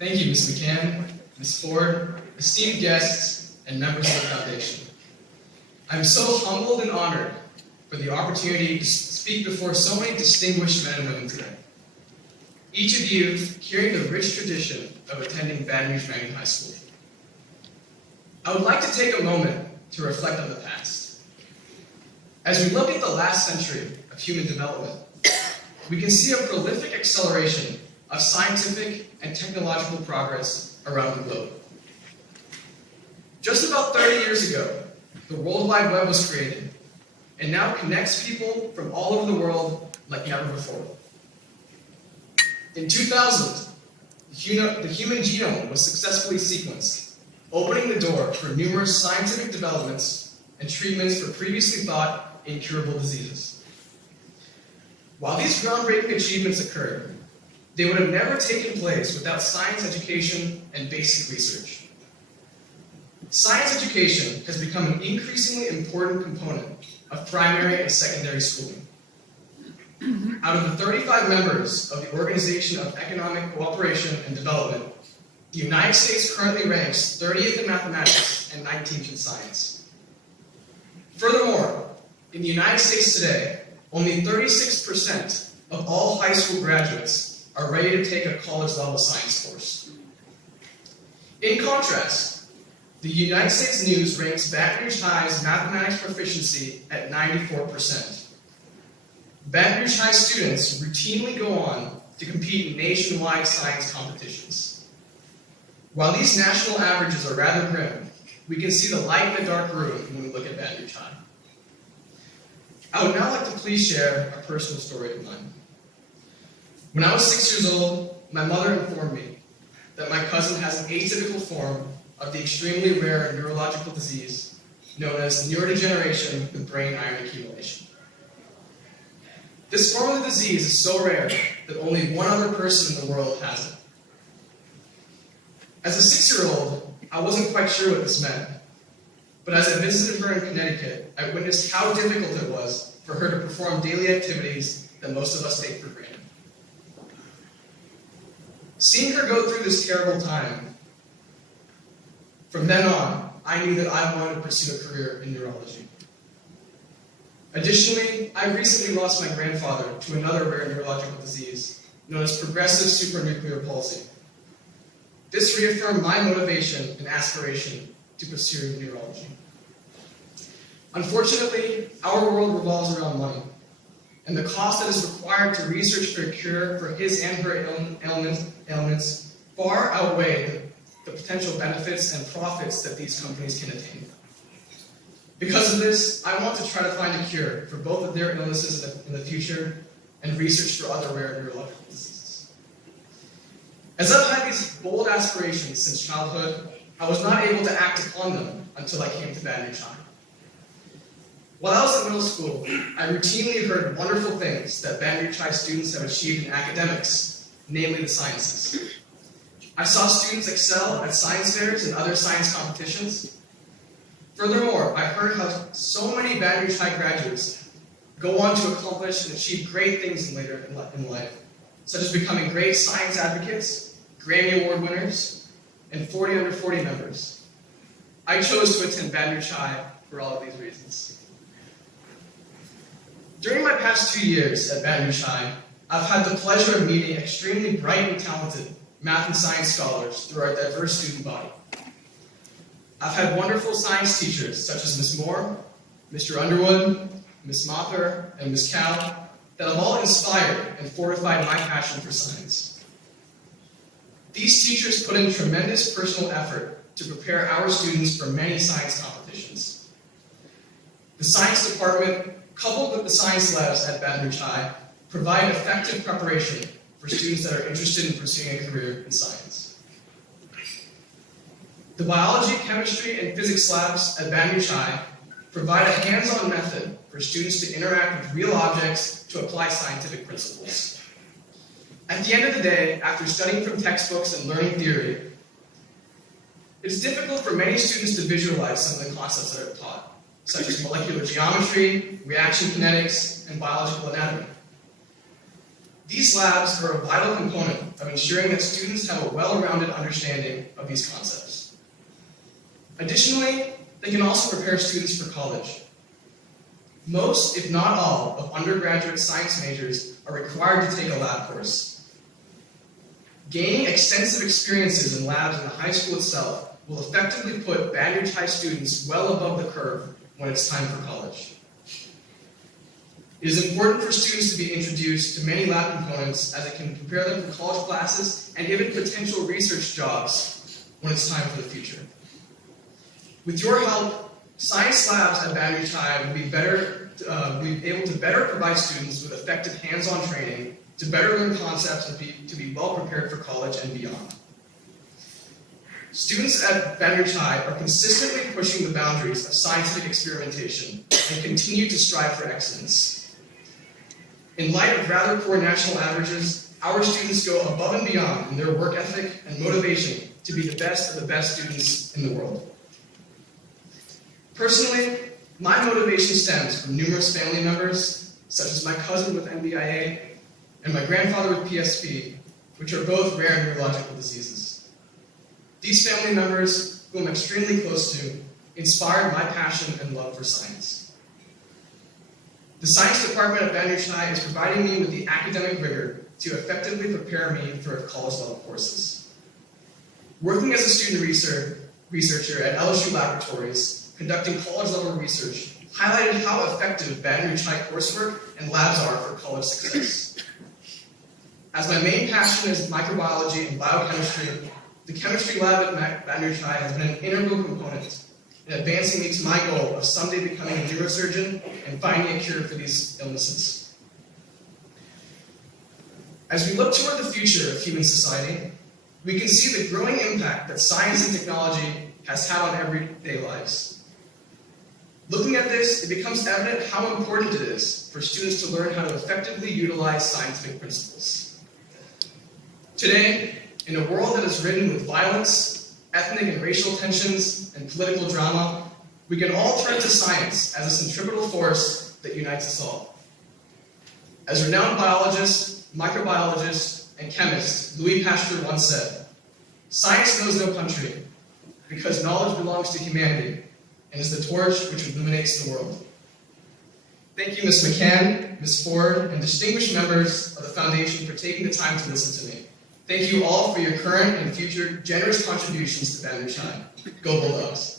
Thank you, Ms. McCann, Ms. Ford, esteemed guests, and members of the Foundation. I'm so humbled and honored for the opportunity to speak before so many distinguished men and women today. Each of you carrying the rich tradition of attending Baton Rouge High School. I would like to take a moment to reflect on the past. As we look at the last century of human development, we can see a prolific acceleration of scientific and technological progress around the globe. Just about 30 years ago, the World Wide Web was created and now connects people from all over the world like never before. In 2000, the human genome was successfully sequenced, opening the door for numerous scientific developments and treatments for previously thought incurable diseases. While these groundbreaking achievements occurred, they would have never taken place without science education and basic research. Science education has become an increasingly important component of primary and secondary schooling. Out of the 35 members of the Organization of Economic Cooperation and Development, the United States currently ranks 30th in mathematics and 19th in science. Furthermore, in the United States today, only 36% of all high school graduates are ready to take a college-level science course. In contrast, the United States News ranks Baton Rouge High's mathematics proficiency at 94%. Baton Rouge High students routinely go on to compete in nationwide science competitions. While these national averages are rather grim, we can see the light in the dark room when we look at Baton Rouge High. I would now like to please share a personal story of mine. When I was 6 years old, my mother informed me that my cousin has an atypical form of the extremely rare neurological disease known as neurodegeneration with brain iron accumulation. This form of the disease is so rare that only one other person in the world has it. As a 6-year-old, I wasn't quite sure what this meant, but as I visited her in Connecticut, I witnessed how difficult it was for her to perform daily activities that most of us take for granted. Seeing her go through this terrible time, from then on, I knew that I wanted to pursue a career in neurology. Additionally, I recently lost my grandfather to another rare neurological disease known as progressive supranuclear palsy. This reaffirmed my motivation and aspiration to pursue neurology. Unfortunately, our world revolves around money, and the cost that is required to research for a cure for his and her ailments far outweigh the potential benefits and profits that these companies can attain. Because of this, I want to try to find a cure for both of their illnesses in the future and research for other rare neurological diseases. As I've had these bold aspirations since childhood, I was not able to act upon them until I came to Baton Rouge High. While I was in middle school, I routinely heard wonderful things that Baton Rouge High students have achieved in academics, namely the sciences. I saw students excel at science fairs and other science competitions. Furthermore, I heard how so many Baton Rouge High graduates go on to accomplish and achieve great things later in life, such as becoming great science advocates, Grammy Award winners, and 40 under 40 members. I chose to attend Baton Rouge High for all of these reasons. During my past 2 years at Baton Rouge High, I've had the pleasure of meeting extremely bright and talented math and science scholars through our diverse student body. I've had wonderful science teachers such as Ms. Moore, Mr. Underwood, Ms. Mother, and Ms. Cow that have all inspired and fortified my passion for science. These teachers put in tremendous personal effort to prepare our students for many science competitions. The science department, coupled with the science labs at Baton Rouge High, provide effective preparation for students that are interested in pursuing a career in science. The biology, chemistry, and physics labs at Baton Rouge High provide a hands-on method for students to interact with real objects to apply scientific principles. At the end of the day, after studying from textbooks and learning theory, it's difficult for many students to visualize some of the concepts that are taught, such as molecular geometry, reaction kinetics, and biological anatomy. These labs are a vital component of ensuring that students have a well-rounded understanding of these concepts. Additionally, they can also prepare students for college. Most, if not all, of undergraduate science majors are required to take a lab course. Gaining extensive experiences in labs in the high school itself will effectively put Baton Rouge High students well above the curve when it's time for college. It is important for students to be introduced to many lab components as it can prepare them for college classes and even potential research jobs when it's time for the future. With your help, science labs at Baton Rouge High will be able to better provide students with effective hands-on training to better learn concepts and to be well prepared for college and beyond. Students at Baton Rouge High are consistently pushing the boundaries of scientific experimentation and continue to strive for excellence. In light of rather poor national averages, our students go above and beyond in their work ethic and motivation to be the best of the best students in the world. Personally, my motivation stems from numerous family members, such as my cousin with NBIA and my grandfather with PSP, which are both rare neurological diseases. These family members, who I'm extremely close to, inspired my passion and love for science. The science department at Baton Rouge High is providing me with the academic rigor to effectively prepare me for college-level courses. Working as a student researcher at LSU Laboratories, conducting college-level research highlighted how effective Baton Rouge High coursework and labs are for college success. As my main passion is microbiology and biochemistry, the chemistry lab at Baton Rouge High has been an integral component in advancing me to my goal of someday becoming a neurosurgeon and finding a cure for these illnesses. As we look toward the future of human society, we can see the growing impact that science and technology has had on everyday lives. Looking at this, it becomes evident how important it is for students to learn how to effectively utilize scientific principles. Today, in a world that is ridden with violence, ethnic and racial tensions, and political drama, we can all turn to science as a centripetal force that unites us all. As renowned biologist, microbiologist, and chemist Louis Pasteur once said, "Science knows no country, because knowledge belongs to humanity and is the torch which illuminates the world." Thank you, Ms. McCann, Ms. Ford, and distinguished members of the Foundation for taking the time to listen to me. Thank you all for your current and future generous contributions to Baton Rouge High. Go Bulldogs.